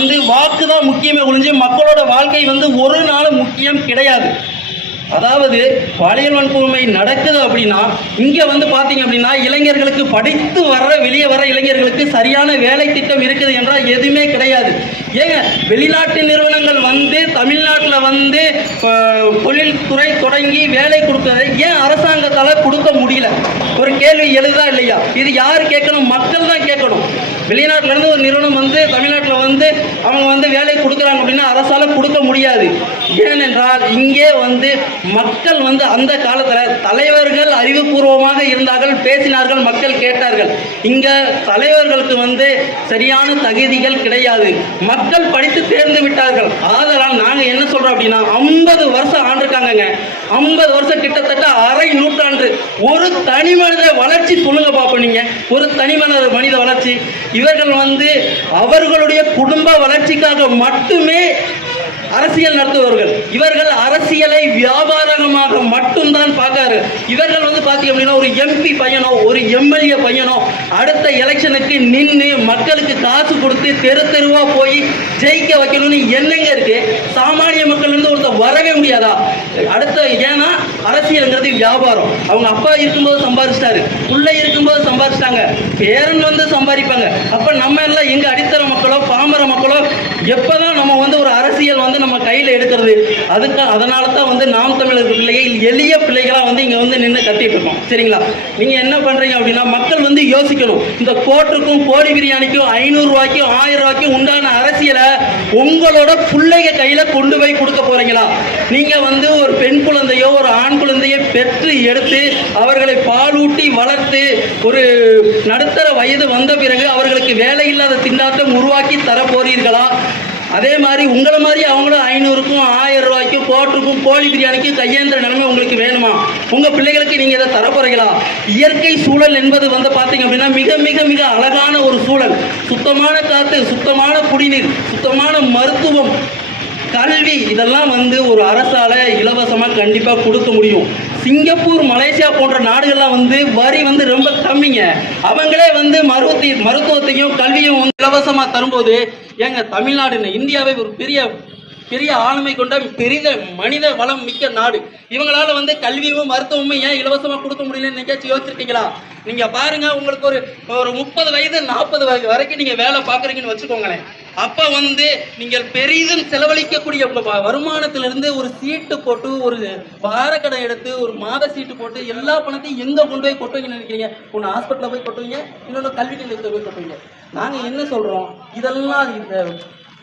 வந்து வாக்கு தான் முக்கியமே ஒழிஞ்சு மக்களோட வாழ்க்கை வந்து ஒரு நாள் முக்கியம் கிடையாது. அதாவது பாலியல் வன்கொடுமை நடக்குது அப்படின்னா இங்கே வந்து பார்த்தீங்க அப்படின்னா இளைஞர்களுக்கு படித்து வர்ற வெளியே வர இளைஞர்களுக்கு சரியான வேலை திட்டம் இருக்குது என்றால் எதுவுமே கிடையாது. ஏங்க வெளிநாட்டு நிறுவனங்கள் வந்து தமிழ்நாட்டில் வந்து தொழில்துறை தொடங்கி வேலை கொடுக்கறதை ஏன் அரசாங்கத்தால் கொடுக்க முடியல? ஒரு கேள்வி எழுதா இல்லையா? இது யார் கேட்கணும்? மக்கள் தான் கேட்கணும். வெளிநாட்டிலேருந்து ஒரு நிறுவனம் வந்து தமிழ்நாட்டில் வந்து அவங்க வந்து வேலையை கொடுக்குறாங்க அப்படின்னா அரசால் கொடுக்க முடியாது. ஏனென்றால் இங்கே வந்து மக்கள் வந்து அந்த காலத்தில் தலைவர்கள் அறிவுபூர்வமாக இருந்தார்கள் பேசினார்கள் மக்கள் கேட்டார்கள். இங்கே தலைவர்களுக்கு வந்து சரியான தகுதிகள் கிடையாது. மக்கள் படித்து தேர்ந்து விட்டார்கள். ஆதலால் நாங்கள் என்ன சொல்கிறோம் அப்படின்னா ஐம்பது வருஷம் ஆண்டிருக்காங்கங்க. ஐம்பது வருஷம் கிட்டத்தட்ட அரை நூற்றாண்டு. ஒரு தனி மனித வளர்ச்சி சொல்லுங்க பார்ப்போம் நீங்கள் ஒரு தனி மனித மனித வளர்ச்சி. இவர்கள் வந்து அவர்களுடைய குடும்ப வளர்ச்சிக்காக மட்டுமே அரசியல் நடத்துபவர்கள். இவர்கள் அரசியலை வியாபாரமாக மட்டும்தான் பார்க்காரு. இவர்கள் வந்து பார்த்தீங்க அப்படின்னா ஒரு எம்பி பையனோ ஒரு எம்எல்ஏ பையனோ அடுத்த எலெக்ஷனுக்கு நின்று மக்களுக்கு காசு கொடுத்து தெரு தெருவாக போய் ஜெயிக்க வைக்கணும்னு என்னங்க இருக்கு. சாமானிய மக்கள் இருந்து ஒருத்தர் வரவே முடியாதா? அடுத்த ஏன்னா அரசியல்ங்கிறது வியாபாரம். அவங்க அப்பா இருக்கும்போது சம்பாதிச்சிட்டாரு புள்ள இருக்கும்போது சம்பாதிச்சிட்டாங்க பேரன் வந்து சம்பாதிப்பாங்க. அப்போ நம்ம எல்லாம் எங்கள் அடித்தர மக்களோ பாமர மக்களோ எப்போதான் அரசியல் வந்து நம்ம கையில் எடுக்கிறது. அதுக்கு அதனால தான் வந்து நாம் தமிழர் பிள்ளைகள் எளிய பிள்ளைகளாக வந்து இங்கே வந்து நின்று கட்டிட்டு இருக்கோம். சரிங்களா? நீங்கள் என்ன பண்ணுறீங்க அப்படின்னா மக்கள் வந்து யோசிக்கணும். இந்த கோட்டுக்கும் கோழி பிரியாணிக்கும் ஐநூறுரூவாய்க்கும் ஆயிரம் ரூபாய்க்கும் உண்டான அரசியலை உங்களோட பிள்ளைங்க கையில் கொண்டு போய் கொடுக்க போகிறீங்களா நீங்கள் வந்து ஒரு பெண் குழந்தையோ ஒரு ஆண் குழந்தையோ பெற்று எடுத்து அவர்களை பாலூட்டி வளர்த்து ஒரு நடுத்தர வயது வந்த பிறகு அவர்களுக்கு வேலை இல்லாத திண்டாட்டம் உருவாக்கி தர போறீர்களா அதே மாதிரி உங்களை மாதிரி அவங்களும் ஐநூறுக்கும் ஆயிரம் ரூபாய்க்கும் கோட்டுக்கும் கோழி பிரியாணிக்கும் கையேந்திர நிலைமை உங்களுக்கு வேணுமா? உங்கள் பிள்ளைகளுக்கு நீங்கள் இதை தரப்போறீங்களா இயற்கை சூழல் என்பது வந்து பார்த்தீங்க அப்படின்னா மிக மிக மிக அழகான ஒரு சூழல். சுத்தமான காற்று சுத்தமான குடிநீர் சுத்தமான மருத்துவம் கல்வி இதெல்லாம் வந்து ஒரு அரசால இலவசமாக கண்டிப்பாக கொடுக்க முடியும். சிங்கப்பூர் மலேசியா போன்ற நாடுகள்லாம் வந்து வரி வந்து ரொம்ப கம்மிங்க. அவங்களே வந்து மருவத்தை மருத்துவத்தையும் கல்வியும் இலவசமாக தரும்போது ஏங்க தமிழ்நாடு இந்தியாவை ஒரு பெரிய பெரிய ஆளுமை கொண்ட பெரித மனித வளம் மிக்க நாடு. இவங்களால வந்து கல்வியும் மருத்துவமும் ஏன் இலவசமாக கொடுக்க முடியலன்னு நீங்க யோசிச்சிருக்கீங்களா? நீங்க பாருங்க உங்களுக்கு ஒரு ஒரு முப்பது வயது நாற்பது வயது வரைக்கும் நீங்க வேலை பார்க்குறீங்கன்னு வச்சுக்கோங்களேன். அப்ப வந்து நீங்கள் பெரிதும் செலவழிக்கக்கூடிய உங்க வருமானத்திலிருந்து ஒரு சீட்டு போட்டு ஒரு வாரக்கடை எடுத்து ஒரு மாத சீட்டு போட்டு எல்லா பணத்தையும் எங்க கொண்டு போய் கொட்டுவீங்கன்னு நினைக்கிறீங்க? ஒன்று ஹாஸ்பிட்டலில் போய் கொட்டுவீங்க இன்னொன்று கல்வி நிலையத்தில் போய் கொட்டுவீங்க. நாங்கள் என்ன சொல்றோம்? இதெல்லாம் இந்த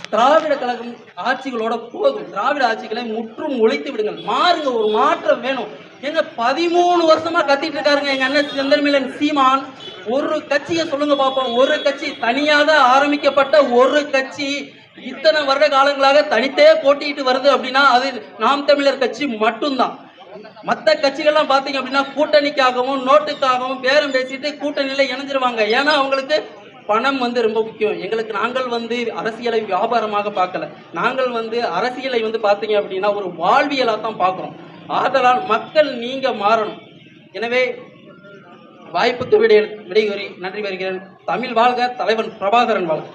திராவிட கழகம் ஆட்சிகளோட போதும். திராவிட ஆட்சிகளை முற்றும் ஒழித்து விடுங்கள். மாறுங்க ஒரு மாற்றம் வேணும். எங்க பதிமூணு வருஷமா கத்திட்டு இருக்காருங்க எங்க அண்ணன் செந்தமிழன் சீமான். ஒரு கட்சியை சொல்லுங்க பார்ப்போம் ஒரு கட்சி தனியாக ஆரம்பிக்கப்பட்ட ஒரு கட்சி இத்தனை வருட காலங்களாக தனித்தே போட்டிட்டு வருது அப்படின்னா அது நாம் தமிழர் கட்சி மட்டும்தான். மற்ற கட்சிகள்லாம் பார்த்தீங்க அப்படின்னா கூட்டணிக்காகவும் நோட்டுக்காகவும் பேரம் பேசிட்டு கூட்டணியில இணைஞ்சிருவாங்க. ஏன்னா அவங்களுக்கு பணம் வந்து ரொம்ப முக்கியம். எங்களுக்கு நாங்கள் வந்து அரசியலை வியாபாரமாக பார்க்கல. நாங்கள் வந்து அரசியலை வந்து பார்த்தீங்க அப்படின்னா ஒரு வாழ்வியலாக தான் பார்க்குறோம் ஆதலால் மக்கள் நீங்க மாறணும். எனவே வாய்ப்புக்கு விடை விடைகூறி நன்றி வருகிறேன் தமிழ் வாழ்க தலைவன் பிரபாகரன் வாழ்க.